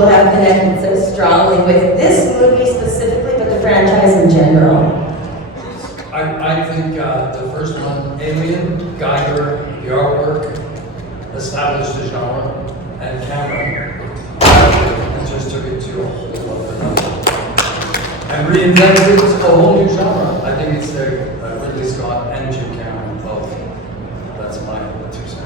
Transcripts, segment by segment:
people have connected so strongly with this movie specifically, but the franchise in general? I think the first one, Alien, Geiger, the artwork, established the genre, and Cameron and just took it to a whole other level. And reinvented a whole new genre. I think it's Ridley Scott and Jim Cameron both. That's my 2 cents.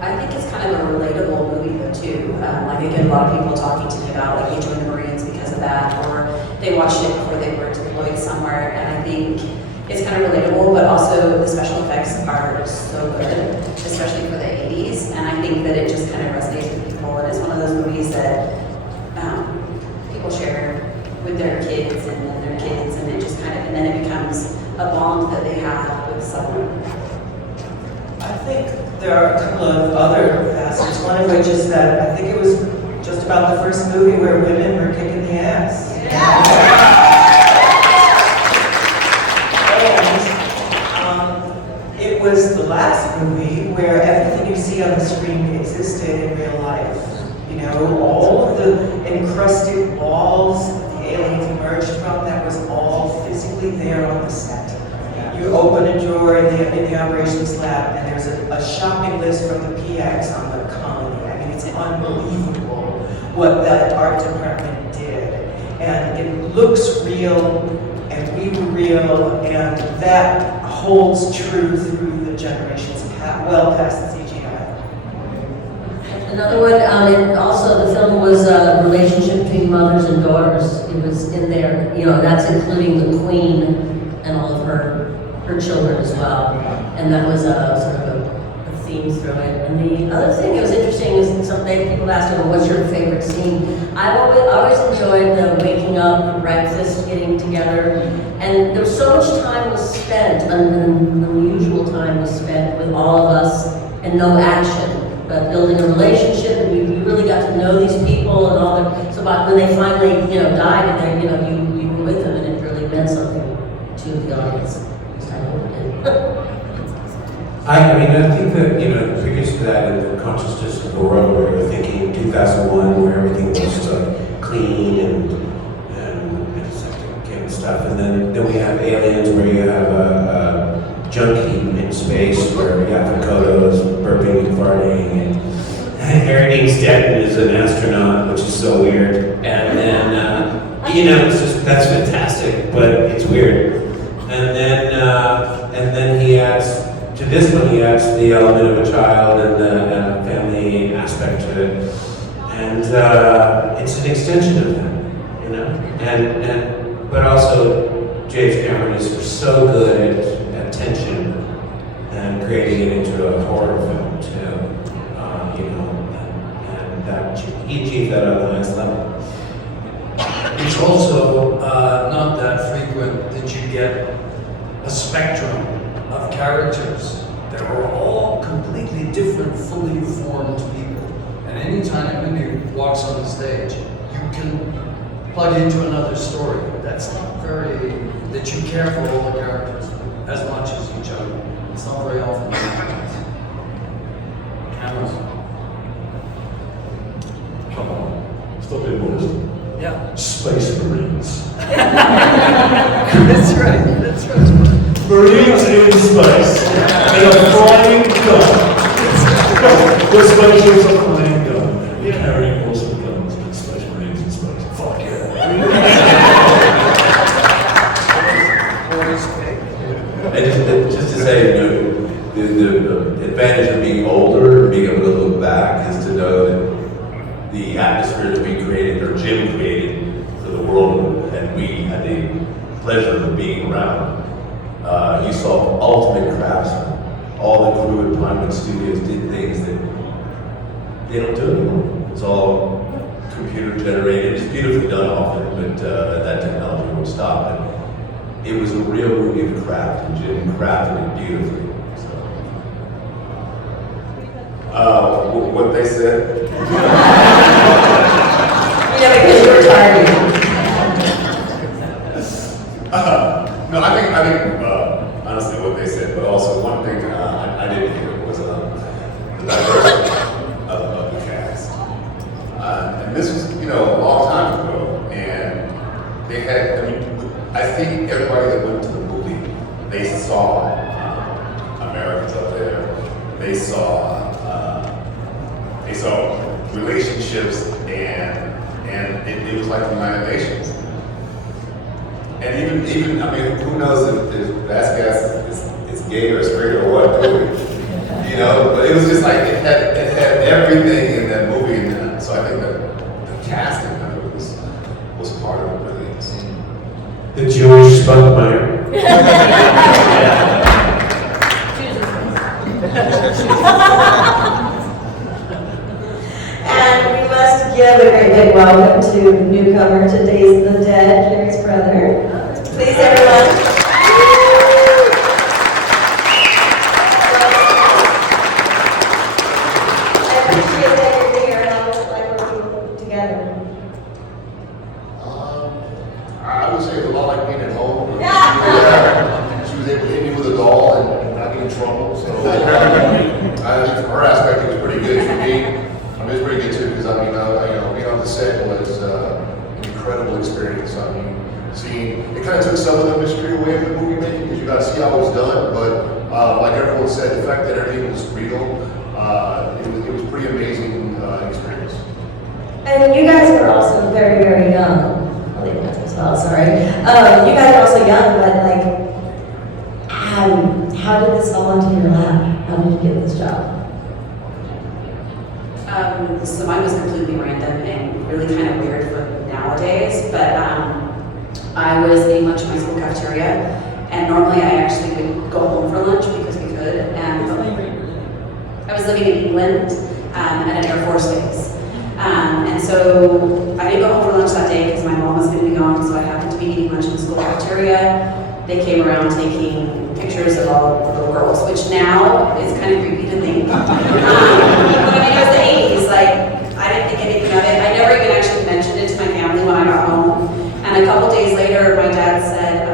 I think it's kind of a relatable movie though too. Like I get a lot of people talking to me about like they joined the Marines because of that, or they watched it before they were deployed somewhere, and I think it's kind of relatable, but also the special effects are so good, especially for the 80s, and I think that it just kind of resonates with people, and it's one of those movies that people share with their kids and then their kids, and it just kind of, and then it becomes a bond that they have with someone. I think there are a couple of other facets, one of which is that I think it was just about the first movie where women were kicking the ass. And it was the last movie where everything you see on the screen existed in real life. You know, all of the encrusted walls that the aliens emerged from, that was all physically there on the set. You open a drawer in the operations lab, and there's a shopping list from the PX on the colony. I mean, it's unbelievable what that art department did. And it looks real, and we were real, and that holds true through the generations, well past the CGI. Another one, and also the film was a relationship between mothers and daughters. It was in there, you know, that's including the Queen and all of her children as well. And that was sort of a theme through it. And the other thing that was interesting is someday people asked me, well, what's your favorite scene? I've always enjoyed the waking up, the breakfast, getting together. And there was so much time was spent, unusual time was spent with all of us and no action, but building a relationship, and you really got to know these people and all that. So when they finally, you know, died, and then, you were with them, and it really meant something to the audience. I mean, I think that, you know, it figures that in the consciousness of the world where you're thinking 2001, where everything was clean and antiseptic and stuff, and then we have Aliens, where you have a junkie in space, where you have Kodos burping and farting, and Harry Dean Stanton is an astronaut, which is so weird, and then, you know, that's fantastic, but it's weird. And then he adds, to this one, he adds the element of a child and the family aspect to it. And it's an extension of that, you know? But also, James Cameron is so good at tension and creating it into a horror film, too. You know, and that, he achieved that on the highest level. It's also not that frequent that you get a spectrum of characters that are all completely different, fully formed people. And anytime anybody walks on the stage, you can plug into another story. That's not very, that you care for all the characters as much as each other. It's not very often that happens. Cameras. Come on, still did Rolston. Yeah. Space Marines. That's right, that's right. Marines in space. In a flying gun. With spaceships a flying gun. Carrying awesome guns, but Space Marines in space. Fuck yeah. And just to say, you know, the advantage of being older and being able to look back is to know that the atmosphere that we created, or Jim created for the world, and we had the pleasure of being around. You saw ultimate craftsmen. All the crew at Pinewood Studios did things that they don't do anymore. It's all computer generated. It's beautifully done often, but that technology won't stop. But it was a real movie of craft, and Jim crafted it beautifully. What they said? Yeah, because you're tired. No, I think honestly what they said, but also one thing I didn't hear was the diversity of the cast. And this they saw relationships and it was like the United Nations. And even I mean, who knows if Vasquez is gay or straight or what, you know? But it was just like it had everything in that movie, and so I think that the casting of it was part of it, really. The Jewish Spunkmeyer. And we must give a great big welcome to newcomer to Days of the Dead, Carrie's brother. Please, everyone. I appreciate that you're here and how much like working together. I would say it's a lot like being at home. She was able to hit me with a doll and not get in trouble. So I think from her aspect, it was pretty good for me. I mean, it was pretty good too because I mean, being on the set was an incredible experience. I mean, seeing it kind of took some of the mystery away from the movie making because you got to see how it was done. But like everyone said, the fact that everything was real, it was pretty amazing experience. And you guys were also very, very young. I'll leave that as well, sorry. You guys are also young, but like, how did this fall into your lap? How did you get this job? So mine was completely random and really kind of weird for nowadays, but I was eating lunch in my school cafeteria, and normally I actually would go home for lunch because we could, and I was living in England at an Air Force base. And so I didn't go home for lunch that day because my mom was going to be gone, so I happened to be eating lunch in the school cafeteria. They came around taking pictures of all the little girls, which now is kind of creepy to think. But I mean, it was the 80s, like, I didn't think anything of it. I never even actually mentioned it to my family when I got home. And a couple days later, my dad said,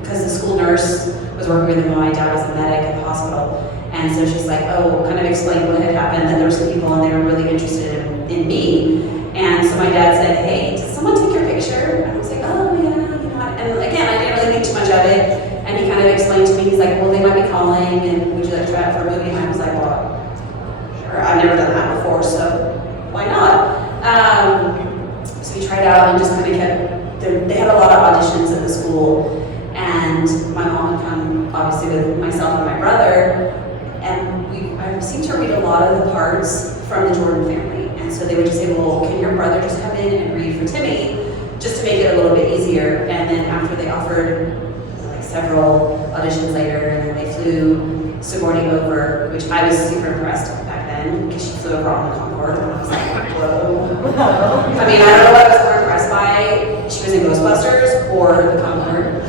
because the school nurse was working with him when my dad was a medic at the hospital. And so she's like, oh, kind of explain what had happened, that there were some people and they were really interested in me. And so my dad said, hey, did someone take your picture? And I was like, oh yeah, you know. And again, I didn't really think too much of it. And he kind of explained to me, he's like, well, they might be calling and would you like to try out for a movie? And I was like, well, sure, I've never done that before, so why not? So we tried out and just kind of kept, they had a lot of auditions at the school. And my mom would come, obviously, with myself and my brother. And I seemed to read a lot of the parts from the Jordan family. And so they would just say, well, can your brother just come in and read for Timmy, just to make it a little bit easier. And then after they offered like several auditions later, and then they flew Sigourney over, which I was super impressed back then, because she flew over on the Concorde, and I was like, whoa. I mean, I don't know what I was more impressed by. She was in Ghostbusters or the Concorde.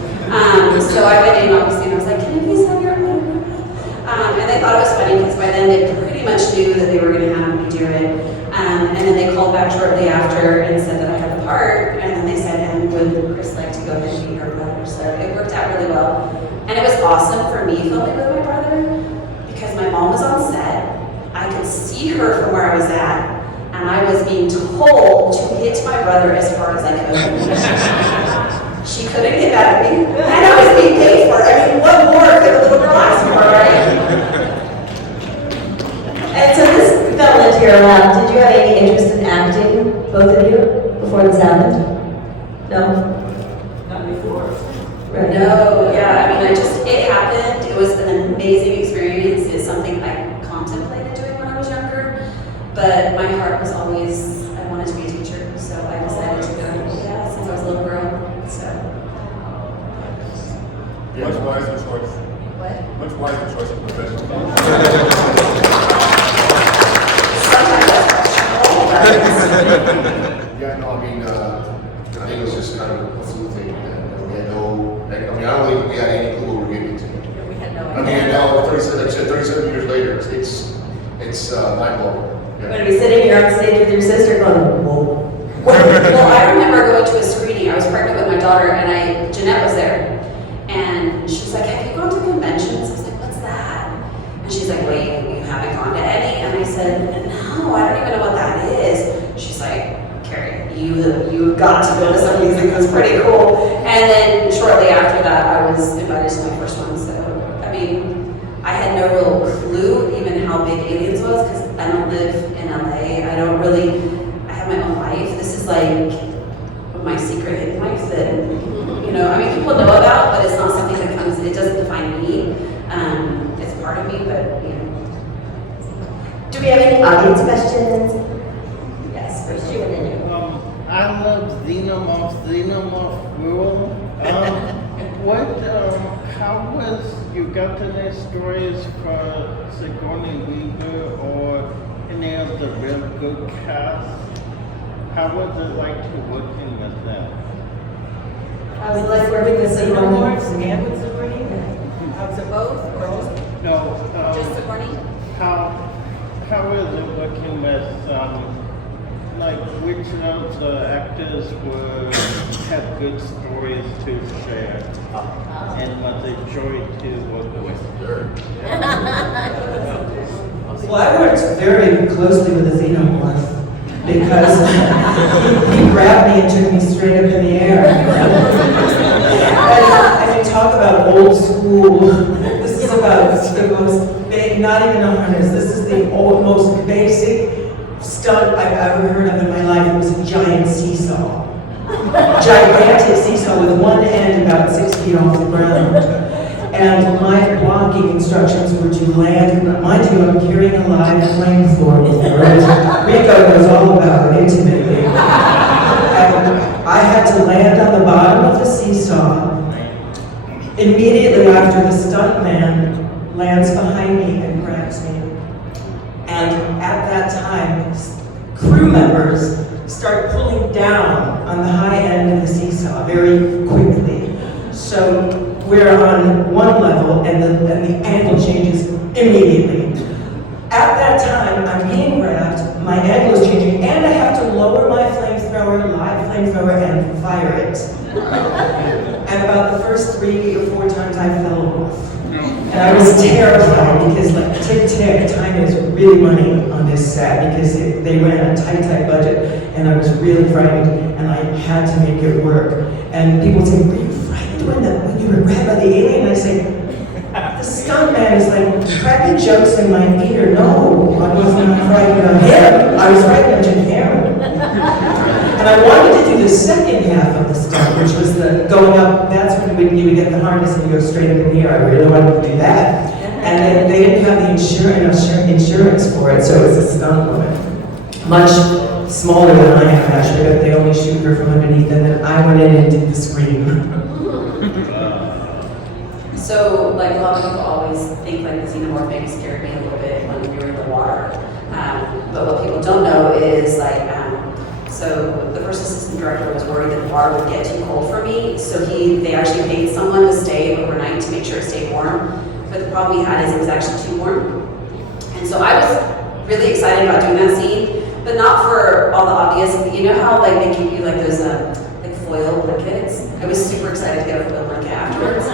So I went in, obviously, and I was like, can you please have your autograph? And they thought it was funny because by then they pretty much knew that they were going to have me do it. And then they called back shortly after and said that I had the part. And then they said, and would Chris like to go ahead and be her brother? So it worked out really well. And it was awesome for me filming with my brother because my mom was on set. I could see her from where I was at. And I was being told to hit my brother as hard as I could. She couldn't get out of me. And I was being paid for it. I mean, what more could a little girl ask for, right? And so this fell into your lap. Did you have any interest in acting, both of you, before this happened? No? Not before. Right. No, yeah, I mean, it happened. It was an amazing experience. It's something I contemplated doing when I was younger, but my heart was always, I wanted to be a teacher, so I decided to go, yeah, since I was a little girl, so. Much wiser choice. What? Much wiser choice of profession. Yeah, no, I mean, I think it was just kind of a fluke thing. We had no, I mean, I don't think we had any clue what we were getting into. We had no I mean, and now 37 years later, it's mind-blowing. You're going to be sitting here on stage with your sister going, whoa. Well, I remember going to a screening. I was pregnant with my daughter, and Jeanette was there. And she's like, have you gone to conventions? I was like, what's that? And she's like, wait, you haven't gone to any? And I said, no, I don't even know what that is. She's like, Carrie, you've got to go to some of these things. It's pretty cool. And then shortly after that, I was invited to my first one. So, I mean, I had no real clue even how big Aliens was, because I don't live in LA. I have my own life. This is like my secret hidden life that, I mean, people know about, but it's not something that it doesn't define me. It's part of me, but, Do we have any audience questions? Yes, first you and then you. I love Xenomorph Rule. How was you got any stories for Sigourney Weaver or any of the real good cast? How was it like to working with them? I was like working with Xenomorphs and with Sigourney? was it both or just? No. Just Sigourney? How is it working with which of the actors have good stories to share? And was it joy to work with? Well, I worked very closely with the Xenomorph because he grabbed me and took me straight up in the air. And you talk about old school. This is about the most big, not even a harness. This is the most basic stunt I've ever heard of in my life. It was a giant seesaw. Gigantic seesaw with one end about 6 feet off the ground. And my blocking instructions were to land, mind you, I'm carrying a live flamethrower, right? Ricco knows all about it intimately. And I had to land on the bottom of the seesaw immediately after the stuntman lands behind me and grabs me. And at that time, crew members start pulling down on the high end of the seesaw very quickly. So we're on one level and the angle changes immediately. At that time, I'm being grabbed, my angle is changing, and I have to lower my flamethrower, live flamethrower, and fire it. And about the first 3 or 4 times I fell off. And I was terrified because tick, time is really money on this set because they ran a tight budget and I was really frightened and I had to make it work. And people say, were you frightened when you were grabbed by the alien? And I say, the stuntman is like cracking jokes in my ear. No, I was not frightened of him. I was frightened of him. And I wanted to do the second half of the stunt, which was the going up. That's when you would get the harness and you go straight up in the air. I really wanted to do that. And then they didn't have the insurance for it, so it was a stunt woman. Much smaller than I am, actually, but they only shoot her from underneath, and then I went in and did the scream. So, like, a lot of people always think like the Xenomorph maybe scared me a little bit when we were in the water. But what people don't know is so the first assistant director was worried that the water would get too cold for me, so they actually paid someone to stay overnight to make sure it stayed warm. But the problem he had is it was actually too warm. And so I was really excited about doing that scene, but not for all the obvious. You know how they give you those foil blankets? I was super excited to get a foil blanket afterwards.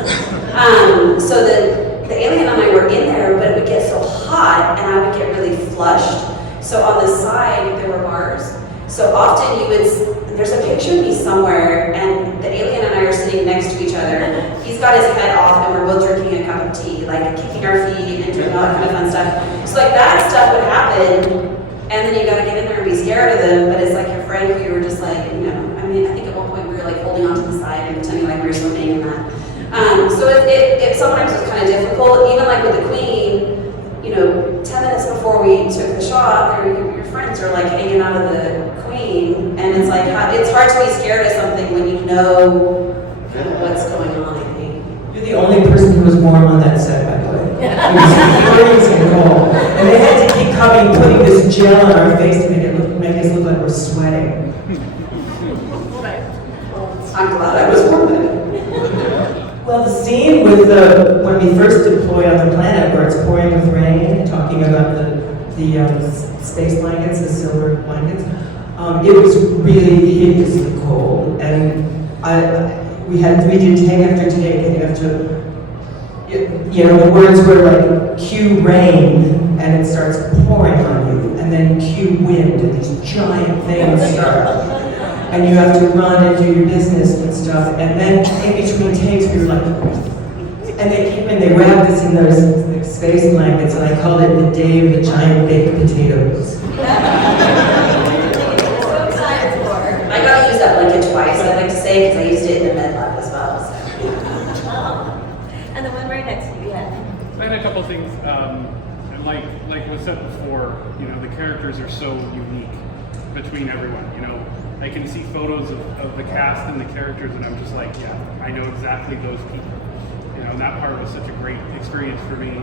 So the alien and I were in there, but it would get so hot and I would get really flushed. So on the side there were bars. So often there's a picture of me somewhere and the alien and I are sitting next to each other. He's got his head off and we're both drinking a cup of tea, kicking our feet and doing all that kind of fun stuff. So that stuff would happen and then you gotta get in there and be scared of them, but it's like your friend who you were just I think at one point we were holding onto the side and pretending like we were swimming and that. So it sometimes was kind of difficult, even with the Queen, 10 minutes before we took the shot, your friends are hanging out of the Queen, and it's it's hard to be scared of something when you know what's going on, I think. You're the only person who was warm on that set, by the way. It was freezing cold. And they had to keep coming, putting this gel on our face to make us look like we're sweating. I'm glad I was warm then. Well, the scene with when we first deployed on the planet where it's pouring with rain, talking about the space blankets, the silver blankets, it was really hideously cold. And we did take after take after, the words were cue rain, and it starts pouring on you, and then cue wind, and these giant things start. And you have to run and do your business and stuff. And then in between takes, we were And they came and they wrapped us in those space blankets, and I called it the day of the giant baked potatoes. I got to use that blanket twice, I like to say, because I used it in the med lab as well. So. And the one right next to you, yeah. I had a couple things, and like was said before, you know, the characters are so unique between everyone. You know, I can see photos of the cast and the characters, and I'm just like, yeah, I know exactly those people. You know, and that part was such a great experience for me.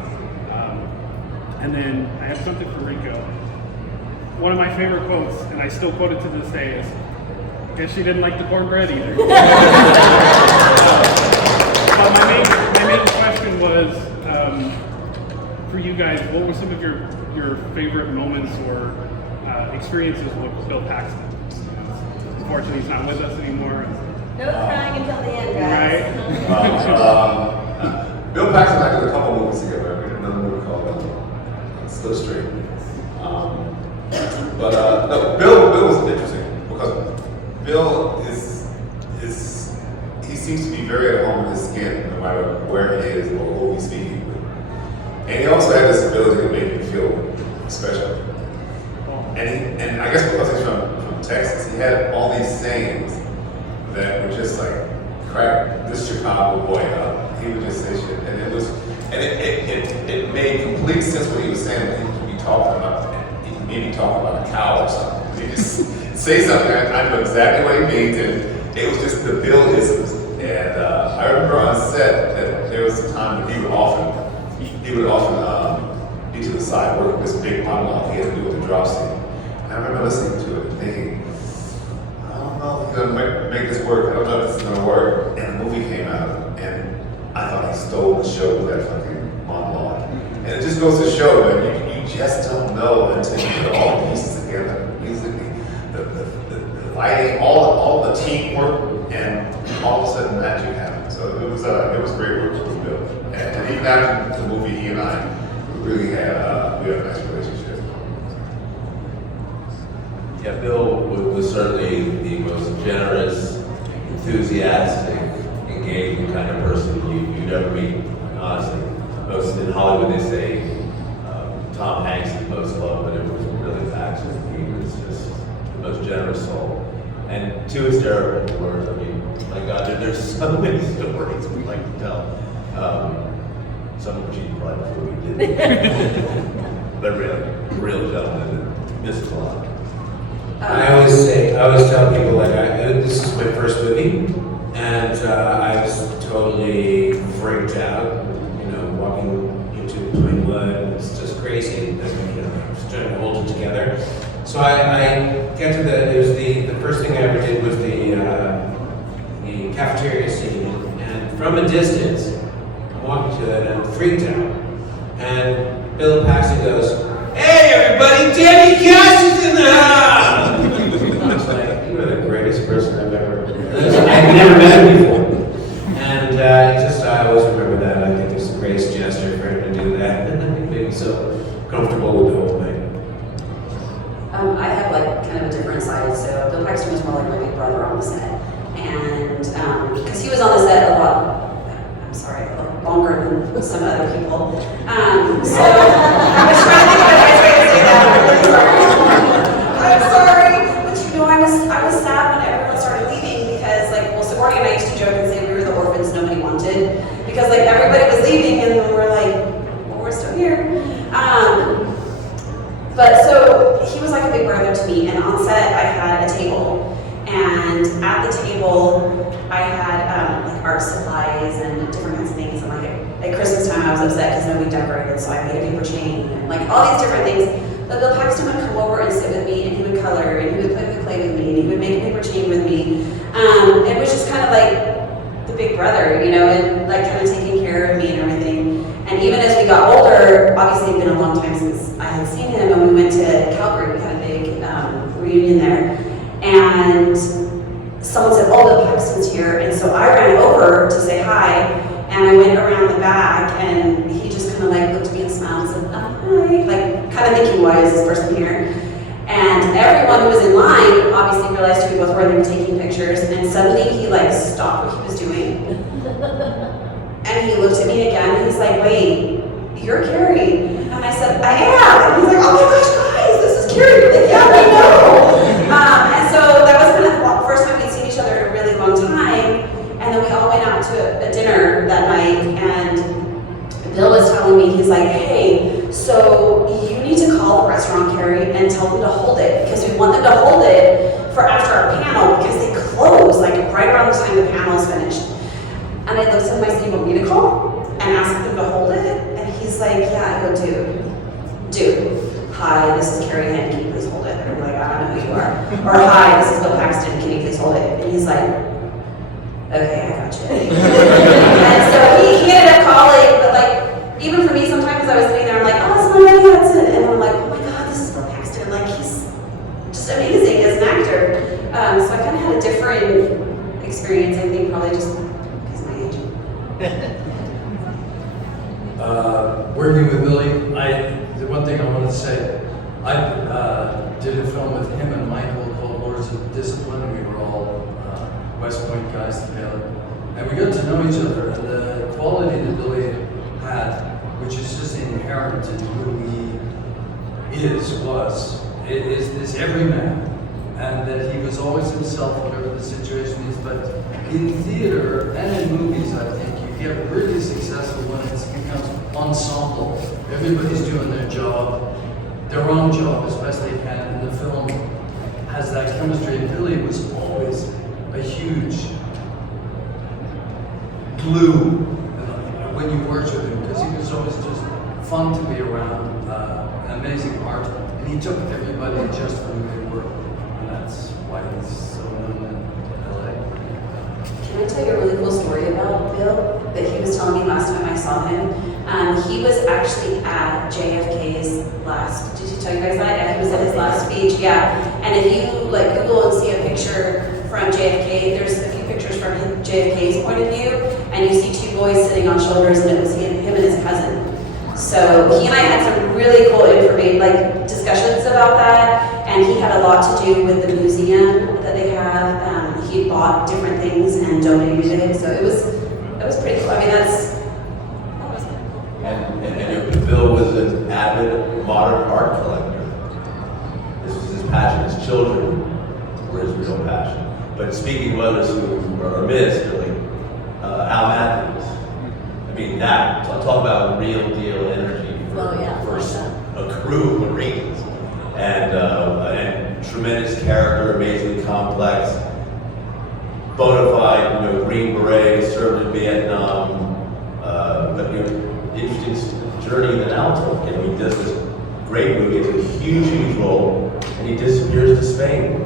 And then I have something for Ricco. One of my favorite quotes, and I still quote it to this day, is, "Guess she didn't like the cornbread either." But my main question was, for you guys, what were some of your favorite moments or experiences with Bill Paxton? Unfortunately, he's not with us anymore. No crying until the end, guys. Bill Paxton acted a couple movies together. We did another movie called Slipstream. No, Bill was interesting because Bill he seems to be very at home in his skin, no matter where he is or who he's speaking with. And he also had this ability to make you feel special. And I guess because he's from Texas, he had all these sayings that were just like, crack this Chicago boy up. He would just say shit, and it made complete sense what he was saying. He would be talking about, maybe talking about a cow or something. He just say something, I know exactly what he means, and it was just the Bill-isms. And I remember on set that there was a time that he would often be to the side working this big monologue he had to do with the drop scene. And I remember listening to it and thinking, I don't know if he's gonna make this work. I don't know if this is gonna work. And the movie came out, and I thought he stole the show with that fucking monologue. And it just goes to show that you just don't know until you put all the pieces together. The music, the lighting, all the teamwork, and all of a sudden magic happened. So it was great work with Bill. And even after the movie, he and I really had a nice relationship. Yeah, Bill was certainly the most generous, enthusiastic, engaging kind of person you'd ever meet. Honestly, most in Hollywood they say Tom Hanks is the most loved, but it was really Paxton. He was just the most generous soul. And to his terrible words, I mean, my God, there's so many stories we like to tell. Some of which he probably before we did. But really, real gentleman that missed a lot. I always tell people like, this is my first movie, and I was totally freaked out, you know, walking into Plainwood, and it's just crazy, that, you know, just trying to hold it together. So I get to the first thing I ever did was the cafeteria scene, and from a distance, I'm walking to it, and I'm freaked out, and Bill Paxton goes, "Hey everybody, Danny Kash is in the house!" I was like, "You are the greatest person I've ever met." I've never met him before. And I always remember that. I think it's the greatest gesture for him to do that. And I think maybe so comfortable with the whole thing. I have like kind of a different side. So Bill Paxton was more like my big brother on the set. And because he was on the set a lot, longer than some other people. So I was trying to think of a nice way to say that. I'm sorry, but you know, I was sad when everyone started leaving because Sigourney and I used to joke and say we were the orphans nobody wanted because like everybody was leaving and we're like, well, we're still here. But so he was like a big brother to me, and on set I had a table, and at the table I had like art supplies and different kinds of things, and like at Christmas time I was upset because nobody decorated, so I made a paper chain and like all these different things. But Bill Paxton would come over and sit with me, and he would color, and he would play with clay with me, and he would make a paper chain with me. It was just kind of like the big brother, you know, and like kind of taking care of me and everything. And even as we got older, obviously it's been a long time since I had seen him, and we went to Calgary. We had a big reunion there, and someone said, "Oh, Bill Paxton's here," and so I ran over to say hi, and I went around the back, and he just kind of like looked at me and smiled and said, "Hi," like kind of thinking, "Why is this person here?" And everyone who was in line obviously realized who we both were. They were taking pictures, and suddenly he like stopped what he was doing. And he looked at me again and he's like, wait, you're Carrie. And I said, I am. And he's like, oh my gosh, guys, this is Carrie. We're like, yeah, I know. And so that was kind of the first time we'd seen each other in a really long time. And then we all went out to a dinner that night, and Bill was telling me, he's like, hey, so you need to call the restaurant, Carrie, and tell them to hold it, because we want them to hold it for after our panel, because they close like right around the time the panel is finished. And I looked at him, I said, you want me to call and ask them to hold it? And he's like, yeah. I go, dude, hi, this is Carrie Henn, can you please hold it? And I'm like, I don't know who you are. Or hi, this is Bill Paxton, can you please hold it? And he's like, okay, I got you. And so he ended up calling, but like, even for me, sometimes I was sitting there, I'm like, oh, it's my buddy Hudson. And I'm like, oh my God, this is Bill Paxton. Like, he's just amazing as an actor. So I kind of had a different experience, I think, probably just because of my age. Working with Billy, the one thing I wanted to say, I did a film with him and Michael called Lords of Discipline. We were all West Point guys together. And we got to know each other, and the quality that Billy had, which is just inherent in who he is everyman. And that he was always himself, whatever the situation is. But in theater and in movies, I think you get really successful when it becomes ensemble. Everybody's doing their job, their own job as best they can, and the film has that chemistry. And Billy was always a huge glue when you worked with him, because he was always just fun to be around, an amazing art, and he took everybody just for who they were. That's why he's so known in LA. Can I tell you a really cool story about Bill that he was telling me last time I saw him? He was actually at JFK's last, did he tell you guys that? Yeah, he was at his last speech, yeah. And if you like Google and see a picture from JFK, there's a few pictures from JFK's point of view, and you see two boys sitting on shoulders, and it was him and his cousin. So he and I had some really cool discussions about that, and he had a lot to do with the museum that they have. He bought different things and donated it, so it was pretty cool. I mean, And Bill was an avid modern art collector. This was his passion. His children were his real passion. But speaking of others who are missed, Al Matthews. I mean, talk about real deal energy for a crew of Marines, and tremendous character, amazingly complex, bona fide, Green Beret, served in Vietnam, but interesting journey that Al took. He does this great movie, it's a huge role, and he disappears to Spain.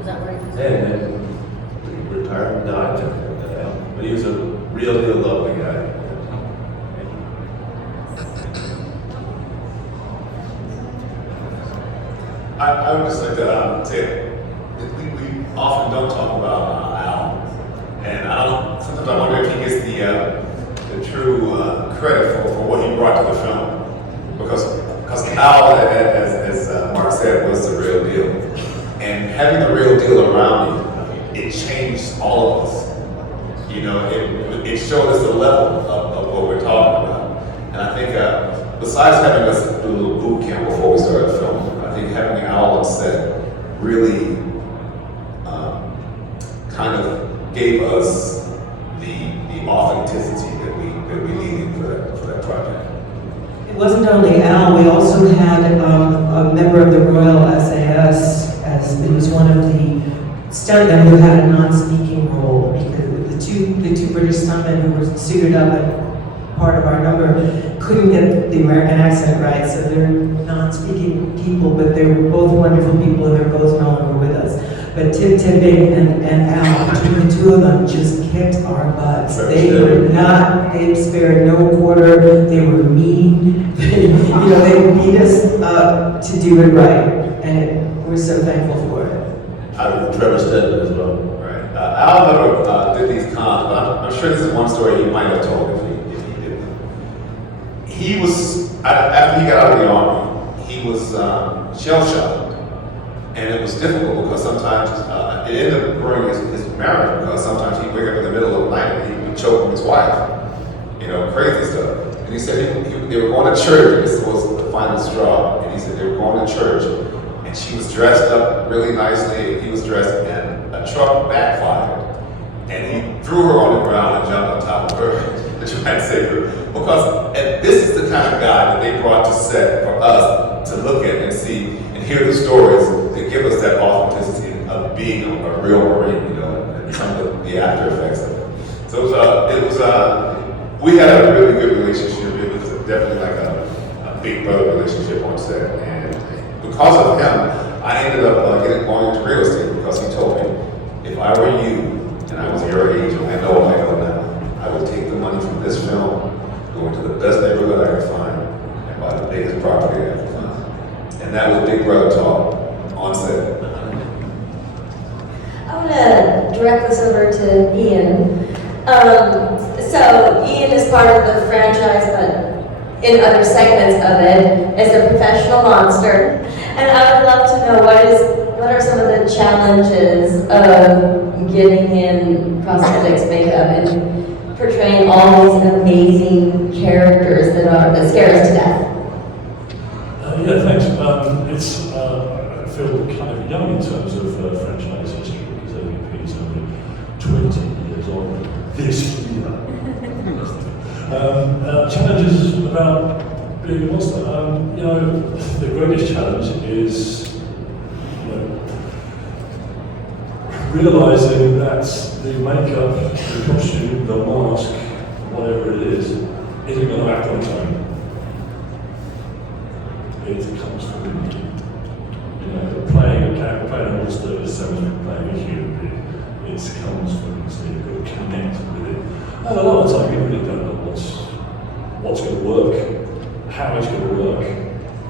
Is that right? And then he retired and died. But he was a real deal lovely guy. I would just like to say that we often don't talk about Al, and sometimes I wonder if he gets the true credit for what he brought to the film, because Al, as Mark said, was the real deal, and having the real deal around you, it changed all of us. It showed us the level of what we're talking about, and I think besides having us do a little boot camp before we started filming, I think having Al on set really kind of gave us the authenticity that we needed for that project. It wasn't only Al, we also had a member of the Royal SAS, as it was one of the stuntmen who had a non-speaking role, because the two British stuntmen who were suited up at part of our number couldn't get the American accent right, so they're non-speaking people, but they were both wonderful people, and they're both no longer with us. But Tip Tipping and Al, between the two of them, just kicked our butts. They spared no quarter, they were mean, they beat us up to do it right, and we're so thankful for it. Trevor Stedman as well. Right. Al never did these cons, but I'm sure this is one story he might have told if he didn't. He was, after he got out of the Army, he was shell-shocked. And it was difficult because sometimes it ended up ruining his marriage, because sometimes he'd wake up in the middle of the night and he'd be choking his wife. crazy stuff. And he said they were going to church, and this was the final straw. And he said they were going to church, and she was dressed up really nicely, and he was dressed, and a truck backfired. And he threw her on the ground and jumped on top of her to try and save her. Because and this is the kind of guy that they brought to set for us to look at and see and hear the stories that give us that authenticity of being a real Marine, and some of the after effects of it. So we had a really good relationship. It was definitely like a big brother relationship on set. And because of him, I ended up going into real estate because he told me, if I were you, and I was your age, and I know what I know now, I would take the money from this film, go into the best neighborhood I could find, and buy the biggest property I could find. And that was Big Brother talk on set. I want to direct this over to Ian. So Ian is part of the franchise, but in other segments of it, is a professional monster. And I would love to know what are some of the challenges of getting in prosthetics, makeup, and portraying all these amazing characters that scare us to death? Yeah, thanks. I feel kind of young in terms of franchise history because OVP is only 20 years old this year. Challenges about being a monster. The greatest challenge is realizing that the makeup, the costume, the mask, whatever it is, isn't going to act on its own. It comes from you. Playing a character, playing a monster is so much playing a human being. It comes from you, so you've got to connect with it. And a lot of the time you really don't know what's going to work, how it's going to work,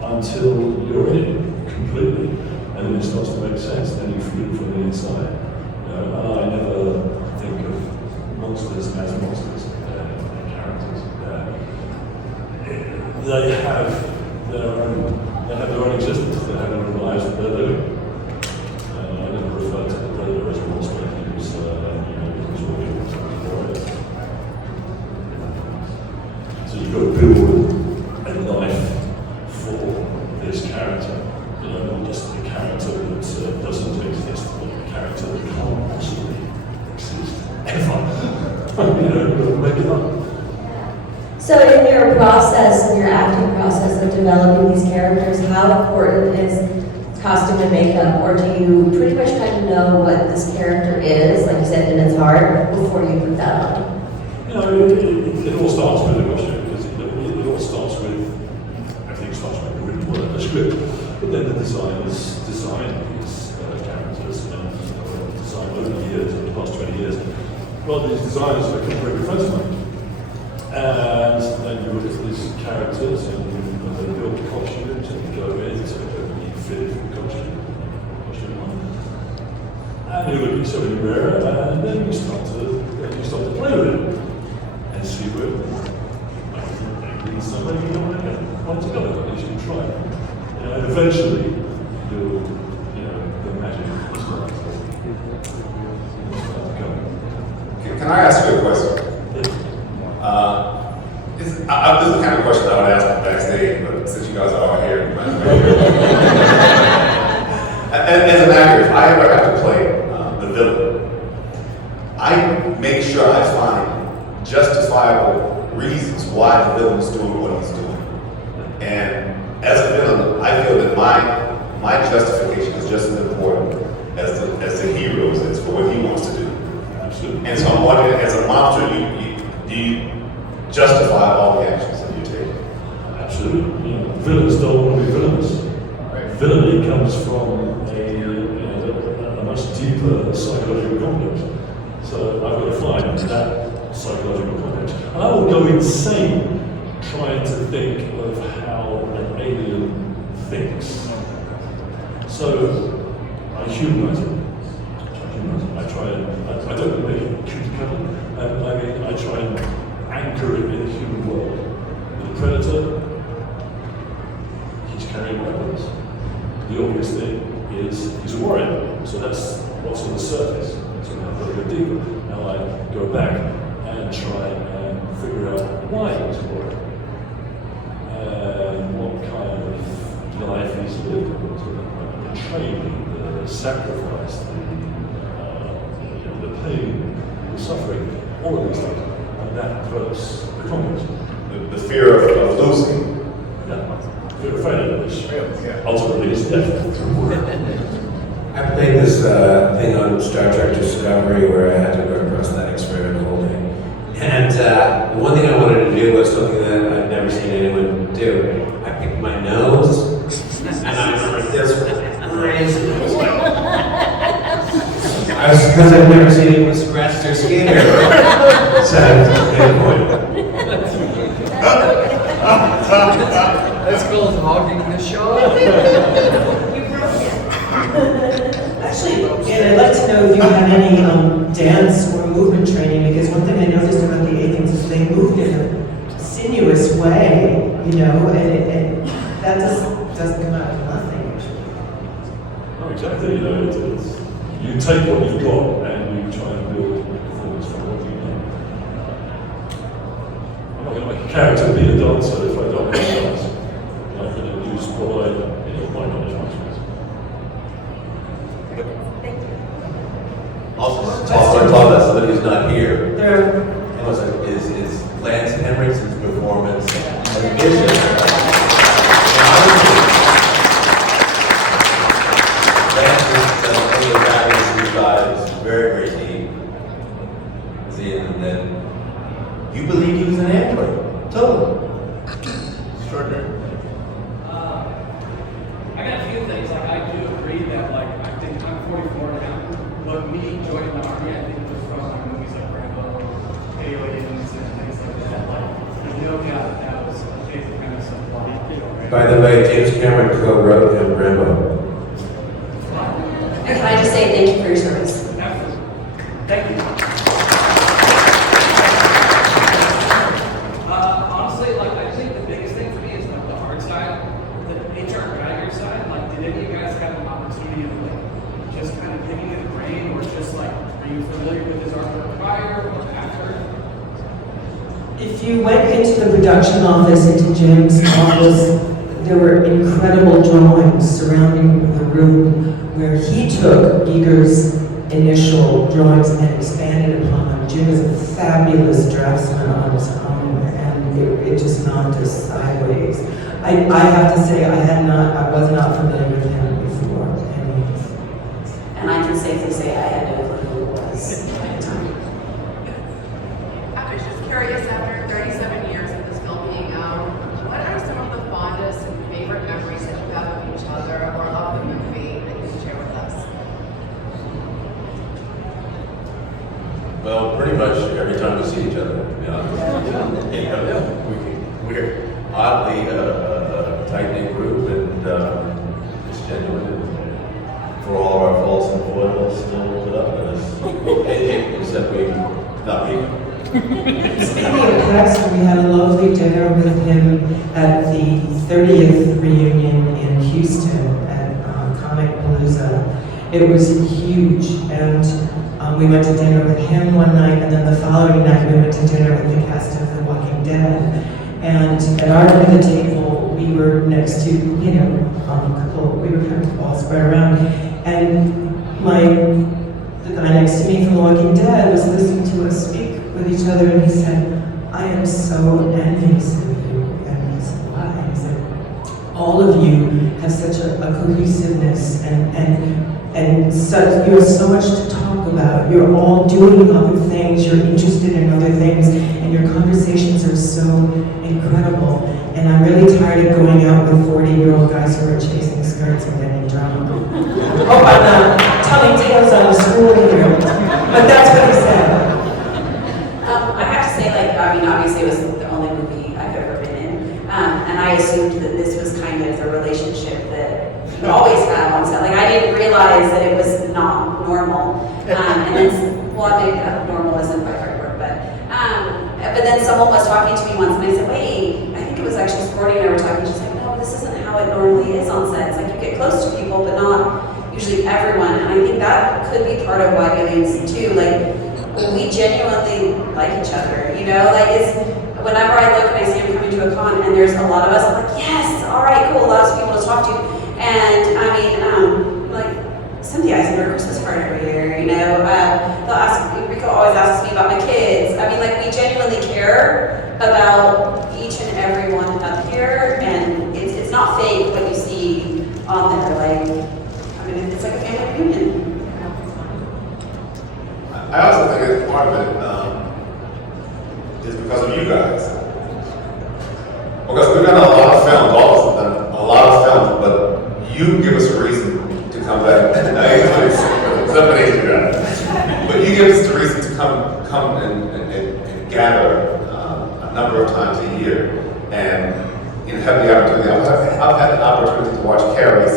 until you're in it completely. And then it starts to make sense, then you feel it from the inside. I never think of monsters as monsters, characters. They have their own existence, they have their own lives that they're living. I never refer to the Predator as a monster, he was working for it. So you've got to build a life for this character, not just a character that doesn't exist, but a character that can't possibly exist ever. Make it up. So in your process, in your acting process of developing these characters, how important is costume and makeup? Or do you pretty much kind of know what this character is, like you said, in its heart, before you put that on? It all starts with a costume, because it all starts with, everything starts with the written word, the script. But then the designers design these characters and design over the years, over the past 20 years. Well, these designers are very good friends of mine. And then you look at these characters and they build the costumes and you go in to be fitted for the costume on. And you look at yourself in the mirror and then you start to play with it and see where maybe somebody you don't want to go, at least you can try it. And eventually the magic will start to go. Can I ask you a question? This is the kind of question I would ask backstage, but since you guys are all here, as an actor, if I ever have to play the villain, I make sure I find justifiable reasons why the villain is doing what he's doing. And as a villain, I feel that my justification is just as important as the hero's is for what he wants to do. Absolutely. And so I'm wondering, as a monster, do you justify all the actions that you take? Absolutely. Villains don't want to be villains. Right. Villainy comes from a much deeper psychological complex. So I've got to find that psychological complex. And I will go insane trying to think of how an alien thinks. So I humanize it. I don't make it cookie cutter. I try and anchor it in the human world. The Predator, he's carrying weapons. The obvious thing is he's a warrior. So that's what's on the surface. So now I've got to go deeper. Now I go back and try and figure out Whyte were, and what kind of life he's lived, the training, the sacrifice, the pain, the suffering, all of these things, and that verse, the comments. The fear of losing. Yeah, fear of failure, which ultimately is death. I played this thing on Star Trek Discovery where I had to wear prosthetics for the whole day. And the one thing I wanted to do was something that I'd never seen anyone do. I picked my nose, and I remember this crazy. Because I've never seen anyone scratch their skin hair. So that's a good point. That's called hogging the show. Actually, and I'd like to know if you have any dance or movement training, because one thing I noticed about the aliens is they moved in a sinuous way, you know, and that doesn't come out of nothing. Oh, exactly. You know, you take what you've got and you try and build performance from what you know. I'm not going to make a character be a dancer if I don't know dance. I'm going to use what I, my knowledge, my experience. Also, talk about somebody who's not here. There. Is Lance Henriksen's performance and vision. Lance is very, very deep. See, and then you believe he was an android. Totally. Extraordinary. I got a few things. Like, I do agree that, like, I think I'm 44 now. But me joining the army, I think was from like movies like Rambo, Aliens, and things like that. Like, there's no doubt that was a big premise of why, right? By the way, James Cameron co-wrote him Rambo. And can I just say thank you for your service? Absolutely. Thank you. Honestly, like, I think the biggest thing for me is like the hard side, the HR Geiger side. Like, did any of you guys have an opportunity of like just kind of giving it a brain, or just like, are you familiar with his artwork prior or after? If you went into the production office, into Jim's office, there were incredible drawings surrounding the room where he took Giger's initial drawings and expanded upon them. Jim is a fabulous draftsman on his own, and it just knocked us sideways. I have to say, I was not familiar with him before. And I can safely say I had no clue who it was at the time. I was just curious, after 37 years of this film being out, what are some of the fondest and favorite memories that you have of each other or of the movie that you can share with us? Well, pretty much every time we see each other, to be honest. We're oddly a tight-knit group, and it's genuine. For all our faults and foibles, still put up with us. Except we, not me. Speaking of Paxton, we had a lovely dinner with him at the 30th reunion in Houston at Comic Palooza. It was huge, and we went to dinner with him one night, and then the following night we went to dinner with the cast of The Walking Dead. And at our end of the table, we were next to, we were kind of all spread around, and the guy next to me from The Walking Dead was listening to us speak with each other, and he said, "I am so envious of you." And I said, "Why?" He said, "All of you have such a cohesiveness, and such, you have so much to talk about. You're all doing other things, you're interested in other things, and your conversations are so incredible. And I'm really tired of going out with 40-year-old guys who are chasing skirts and getting drunk." Oh, I'm not telling tales out of school here, but that's what he said. I have to say, like, I mean, obviously it was the only movie I've ever been in, and I assumed that this was kind of the relationship that you always had on set. Like, I didn't realize that it was not normal, and then, well, maybe normal isn't my right word, but then someone was talking to me once, and I said, wait, I think it was actually Sporty and I were talking, she's like, no, this isn't how it normally is on set. It's like you get close to people, but not usually everyone, and I think that could be part of why Aliens too, like, we genuinely like each other, you know, like, it's, whenever I look and I see him coming to a con and there's a lot of us, I'm like, yes, all right, cool, lots of people to talk to. And I mean, like, Cynthia, I send her a Christmas card every year, you know. Ricco always asks me about my kids. I mean, like, we genuinely care about each and every one up here, and it's not fake what you see on there. Like, I mean, it's like a family reunion. I also think that part of it is because of you guys. Because we've done a lot of films, all of us have done a lot of films, but you give us a reason to come back. Somebody do that. But you give us the reason to come and gather a number of times a year and have the opportunity. I've had the opportunity to watch Carrie's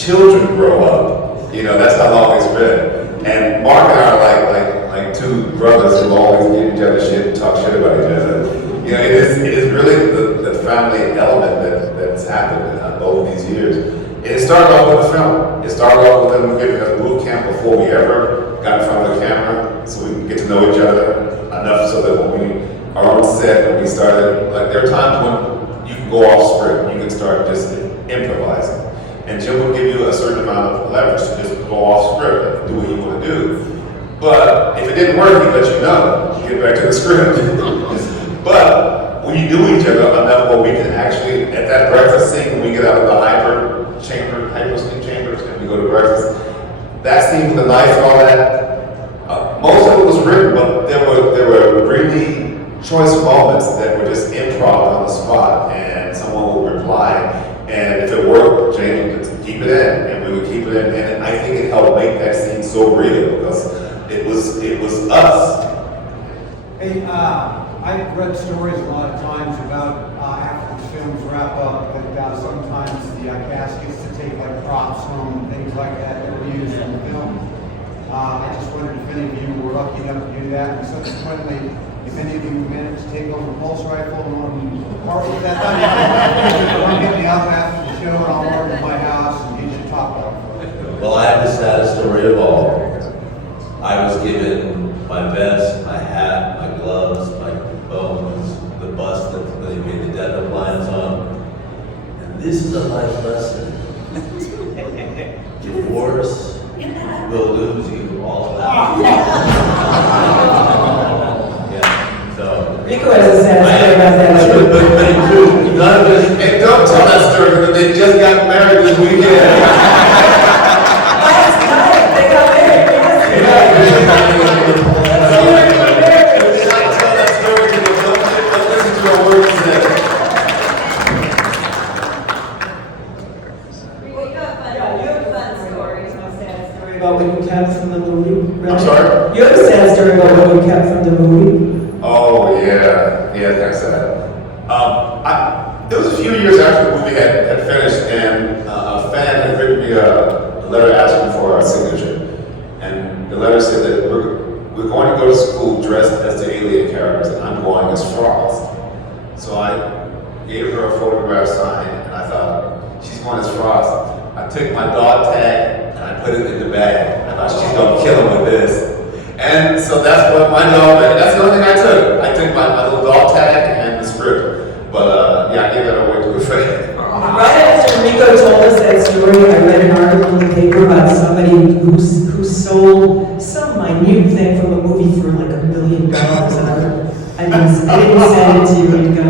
children grow up. You know, that's how long it's been. And Mark and I are like two brothers who always give each other shit and talk shit about each other. You know, it is really the family element that's happened over these years. And it started off with the film. It started off with them giving us boot camp before we ever got in front of the camera, so we can get to know each other enough so that when we are on set, when we started, like there are times when you can go off script, you can start just improvising. And Jim will give you a certain amount of leverage to just go off script and do what you want to do. But if it didn't work, he let you know. You get back to the script. But when you do each other enough where we can actually, at that breakfast scene, when we get out of the hypersleep chambers and we go to breakfast, that scene with the knife and all that, most of it was written, but there were really choice moments that were just improv on the spot, and someone would reply, and if it worked, James would just keep it in, and we would keep it in, and I think it helped make that scene so real because it was us. Hey, I've read stories a lot of times about after the films wrap up that sometimes the cast gets to take like props home and things like that that were used in the film. I just wondered if any of you were lucky enough to do that, and subsequently, if any of you managed to take home a pulse rifle and want to part with that, come get me up after the show and I'll order to my house and get you top off. Well, I have the saddest story of all. I was given my vest, my hat, my gloves, my bones, the bus that they made the death appliance on. And this is a life lesson. Divorce will lose you all that. Yeah, so. Ricco has a sad story about that too. But in truth, none of this. Hey, don't tell that story because they just got married this weekend. They got married. About what you kept from the movie, right? I'm sorry? You have a sad story about what you kept from the movie? Oh, yeah, that's sad. It was a few years after the movie had finished, and a fan had written me a letter asking for our signature. And the letter said that we're going to go to school dressed as the alien characters, and I'm going as Frost. So I gave her a photograph signed, and I thought, she's going as Frost. I took my dog tag, and I put it in the bag. I thought she's gonna kill him with this. And so that's what my dog, that's the only thing I took. I took my little dog tag and the script. But yeah, I gave that away to a friend. Right after Ricco told us that story, I read an article in the paper about somebody who sold some minute thing from a movie for like $1 million. I didn't send it to you, Ricco.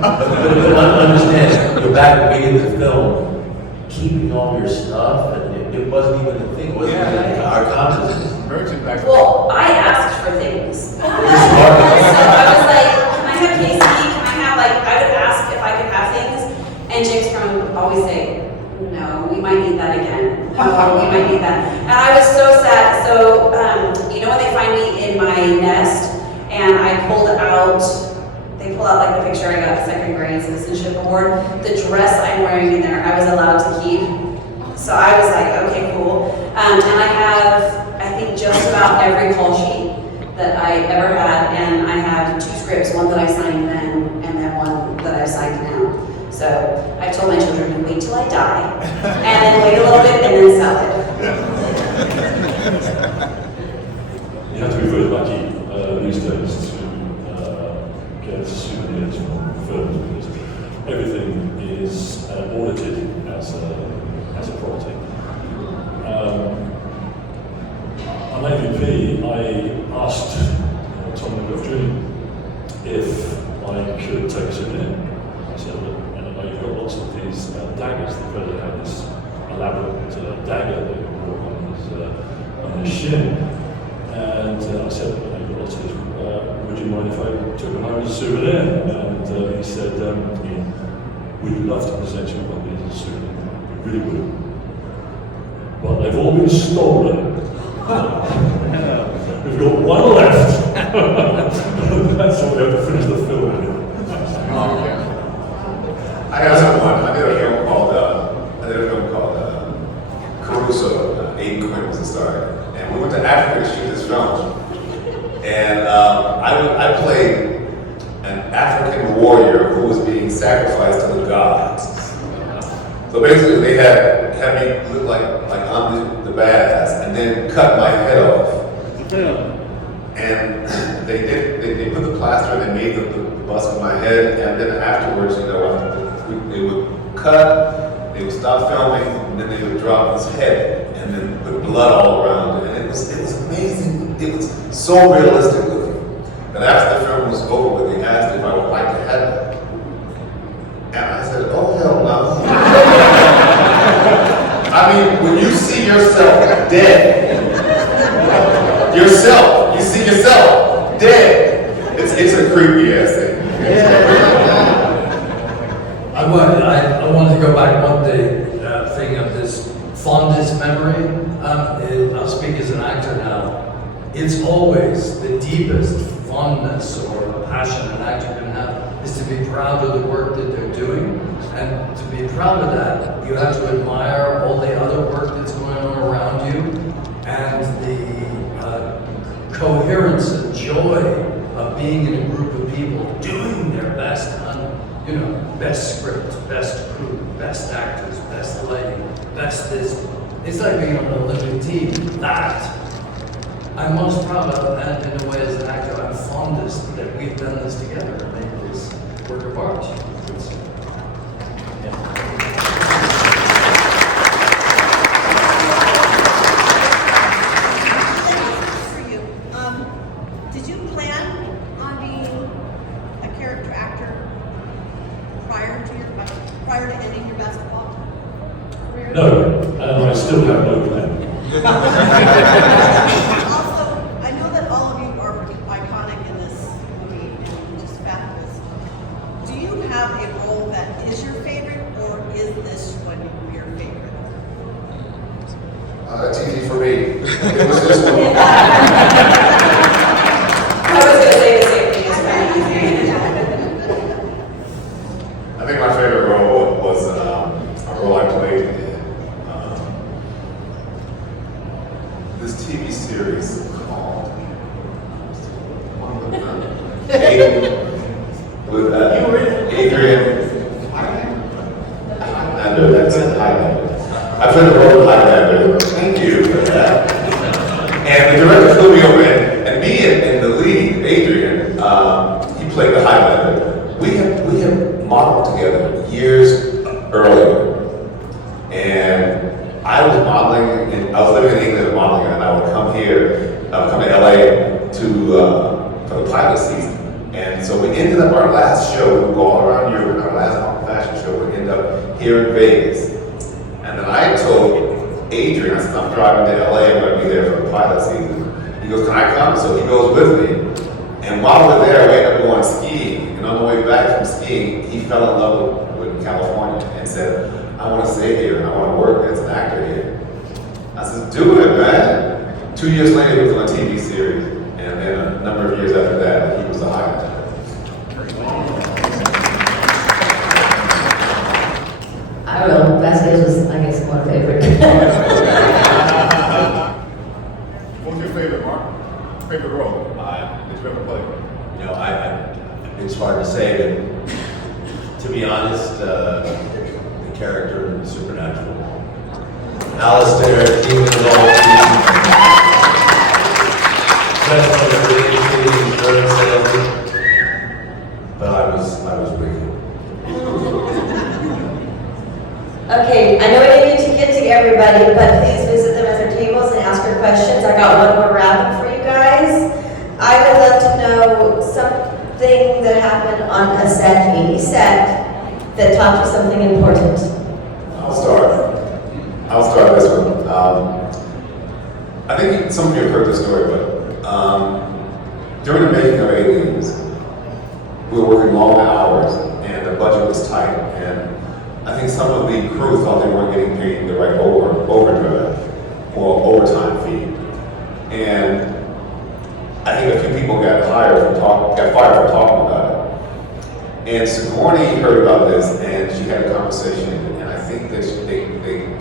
But understand, you're back at the beginning of the film, keeping all your stuff, and it wasn't even a thing, it wasn't even our consciousness. Well, I asked for things. So I was like, can I have Casey? Can I have I would ask if I could have things, and James Crone would always say, no, we might need that again. No, we might need that. And I was so sad. So, when they find me in my nest, and I pulled out, they pull out the picture I got the second grade citizenship award, the dress I'm wearing in there, I was allowed to keep. So I was like, okay, cool. And I have, I think, just about every call sheet that I ever had, and I have 2 scripts, one that I signed then, and then one that I signed now. So I told my children to wait till I die, and then wait a little bit, and then sell it. You have to be very lucky these days to get souvenirs audited as a property. On AVP, I asked Tom Jr. if I could take a souvenir. I said, look, you've got lots of these daggers. The predator had this elaborate dagger that he wore on his shin. And I said, you've got lots of these. Would you mind if I took them home as a souvenir? And he said, we'd love to present you one of these as a souvenir. We really would. But they've all been stolen. We've got one left. That's what we have to finish the film with. I have someone. I did a film called Caruso. Aiden Quinn was the star, and we went to Africa to shoot this film. And I played an African warrior who was being sacrificed to the gods. So basically, they had me look like I'm the badass, and then cut my head off. And they put the plaster and they made the bust of my head, and then afterwards, they would cut, they would stop filming, and then they would drop his head, and then put blood all around it, and it was amazing. It was so realistic looking. And after the film was over with, they asked if I would like to have that, and I said, "Oh hell no!" I mean, when you see yourself dead, you see yourself dead. It's a creepy ass thing. I wanted to go back one day, thing of this fondest memory. I'll speak as an actor now. It's always the deepest fondness or passion an actor can have is to be proud of the work that they're doing. And to be proud of that, you have to admire all the other work that's going on around you and the coherence and joy of being in a group of people doing their best on, best script, best crew, best actors, best lighting, best this. It's like being on an Olympic team. That I'm most proud of, and in a way as an actor, I'm fondest that we've done this together and made this work of art. Did you plan on being a character actor prior to ending your basketball career? No, and I still have no plan. Also, I know that all of you are iconic in this movie and just fabulous. Do you have a role that is your favorite, or is this one your favorite? That's easy for me. It was this one. I was going to say the same thing. It's pretty easy. I think my favorite role was a role I played in this TV series called with Adrian. That's it, Highlander. I played the role of Highlander. Thank you for that. And the director flew me over, and me and the lead, Adrian, he played the Highlander. We have modeled together years earlier, and I was modeling, and I was living in England modeling, and I would come here, I would come to LA for the pilot season. And so we ended up our last show, we would go all around Europe, and our last fashion show would end up here in Vegas. And then I told Adrian, I said, I'm driving to LA, I'm gonna be there for the pilot season. He goes, can I come? So he goes with me. And while we're there, we ended up going skiing. And on the way back from skiing, he fell in love with California and said, I want to stay here and I want to work as an actor here. I said, do it, man. 2 years later, he was on a TV series. And then a number of years after that, he was the Highlander. I don't know, basketball was, I guess, my favorite. What's your favorite, Mark? Favorite role that you ever played? It's hard to say, but to be honest, the character in Supernatural, Alistair, Demon of all seasons, best of the insurance salesman, but I was Ricco. Okay, I know we didn't get to everybody, but please visit them at their tables and ask her questions. I got one more rapid for you guys. I would love to know something that happened on a set, any set, that taught you something important. I'll start this one. I think some of you have heard this story, but during the making of Aliens, we were working long hours and the budget was tight. And I think some of the crew thought they weren't getting paid the right overdrive or overtime fee. And I think a few people got fired for talking about it. And Sigourney heard about this and she had a conversation, and I think that they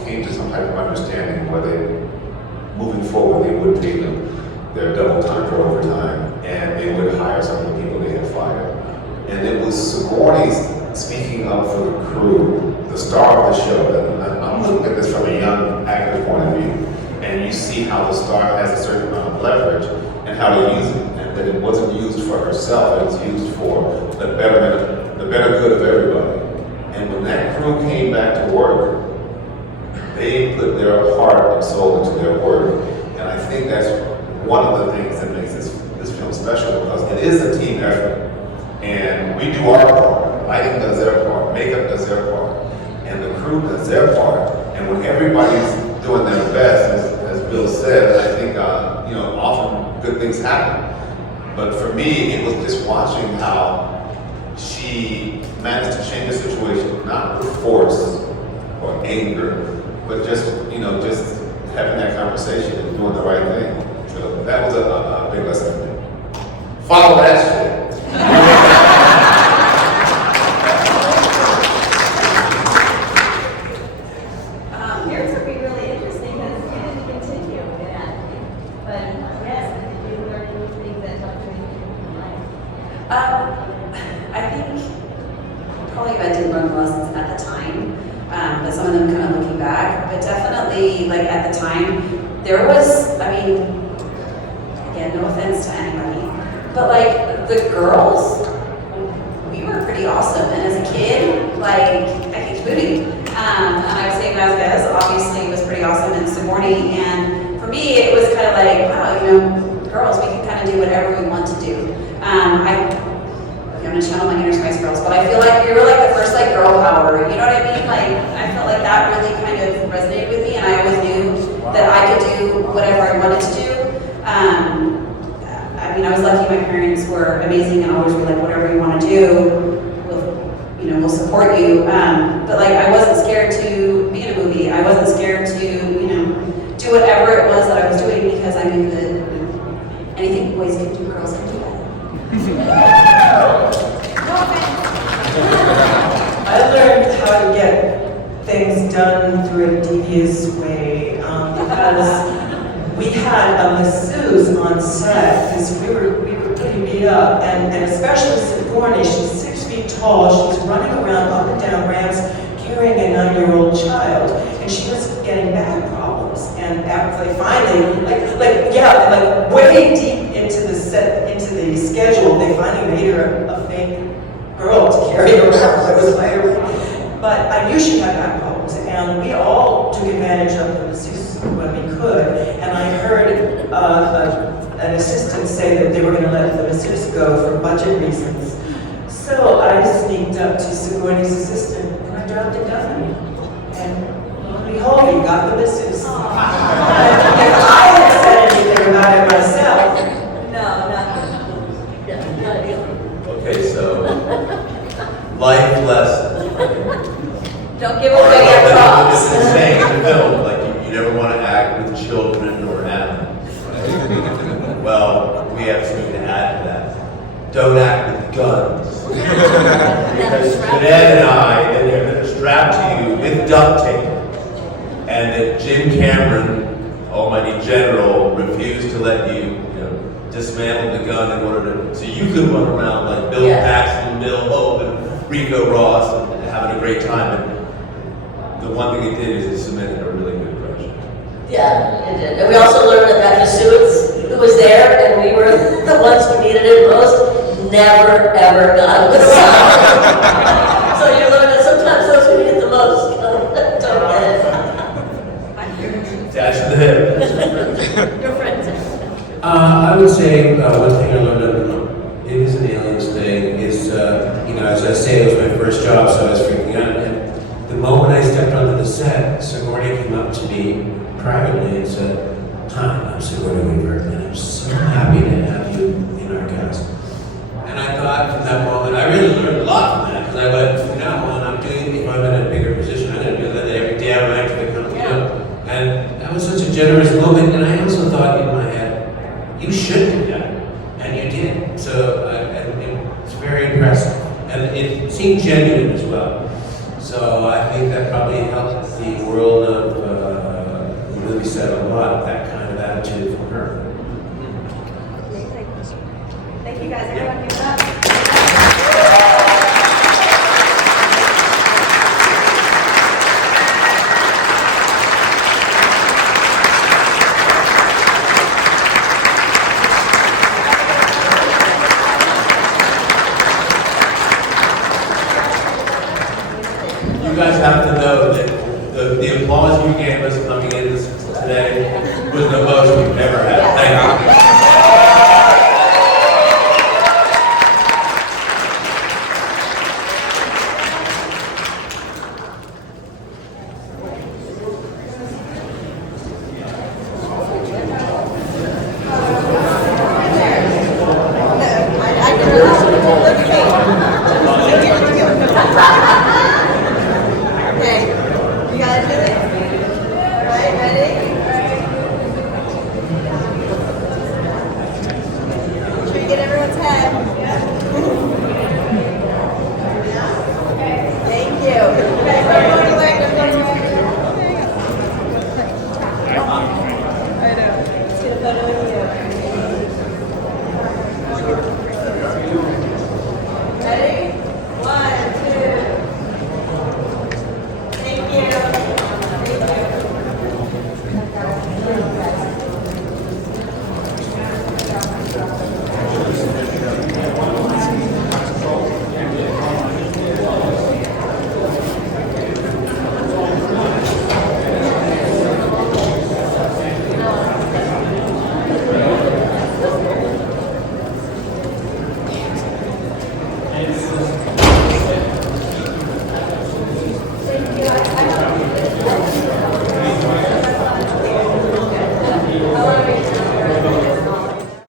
came to some type of understanding where they, moving forward, they would pay them their double time for overtime, and they would hire some of the people they had fired. And it was Sigourney's speaking up for the crew, the star of the show. And I'm looking at this from a young actor's point of view, and you see how the star has a certain amount of leverage and how to use it, and that it wasn't used for herself, it was used for the better good of everybody. And when that crew came back to work, they put their heart and soul into their work. And I think that's one of the things that makes this film special, because it is a team effort. And we do our part, lighting does their part, makeup does their part, and the crew does their part. And when everybody's doing their best, as Bill said, I think often good things happen. But for me, it was just watching how she managed to change the situation, not with force or anger, but just having that conversation and doing the right thing. So that was a big lesson for me. Follow that shit. Yours would be really interesting because you didn't continue in acting. But yes, did you learn new things that helped you in life? I think probably I did learn lessons at the time, but some of them kind of looking back. But definitely, like at the time, there was, again, no offense to anybody, but like the girls, we were pretty awesome. And as a kid, like I kicked booty. And I would say Vasquez obviously was pretty awesome, and Sigourney. And for me, it was kind of like, wow, girls, we can kind of do whatever we want to do. I'm gonna channel my inner Spice Girls, but I feel like we were like the first like girl power, you know what I mean? Like I felt like that really kind of resonated with me, and I always knew that I could do whatever I wanted to do. I was lucky my parents were amazing and always were like, whatever you want to do, we'll support you. But like I wasn't scared to be in a movie. I wasn't scared to, do whatever it was that I was doing, because I knew that anything boys can do, girls can do that. I learned how to get things done through a devious way because we had a masseuse on set because we were pretty beat up, and especially Sigourney, she's 6 feet tall, she's running around up and down ramps carrying a 9-year-old child, and she was getting back problems. And after they finally, like way deep into the schedule, they finally made her a fake girl to carry around. That was later. But I knew she had back problems, and we all took advantage of the masseuse when we could. And I heard an assistant say that they were going to let the masseuse go for budget reasons. So I sneaked up to Sigourney's assistant and I dropped a gun. And lo and behold, he got the masseuse. If I had said anything about it myself, Okay, so life lessons. Don't give away your props. It's the saying in the film, like you never want to act with children or animals. Right? Well, we have something to add to that. Don't act with guns. Because Jeanette and I, they're strapped to you with duct tape. And that Jim Cameron, almighty general, refused to let you dismantle the gun in order to, so you could run around like Bill Paxton, Bill Hope, and Ricco Ross and having a great time. And the one thing it did is it cemented a really good friendship. Yeah, it did. And we also learned that that masseuse who was there, and we were the ones who needed it most, never ever got a massage. So you learn that sometimes those who need it the most. set, Sigourney came up to me privately and said, "Hi, I'm Sigourney Weaver, and I'm so happy to have you in our cast." And I thought from that moment, I really learned a lot from that, because I went, from now on, if I'm in a bigger position, I'm going to do that every damn actor that comes out. And that was such a generous moment, and I also thought in my head, you should do that, and you did. So it's very impressive, and it seemed genuine as well. So I think that probably helped the world of the movie set a lot, that kind of attitude from her. Thank you guys, everyone give it up. You guys have to know that the applause you gave us coming in today was the most we've ever had. Thank you.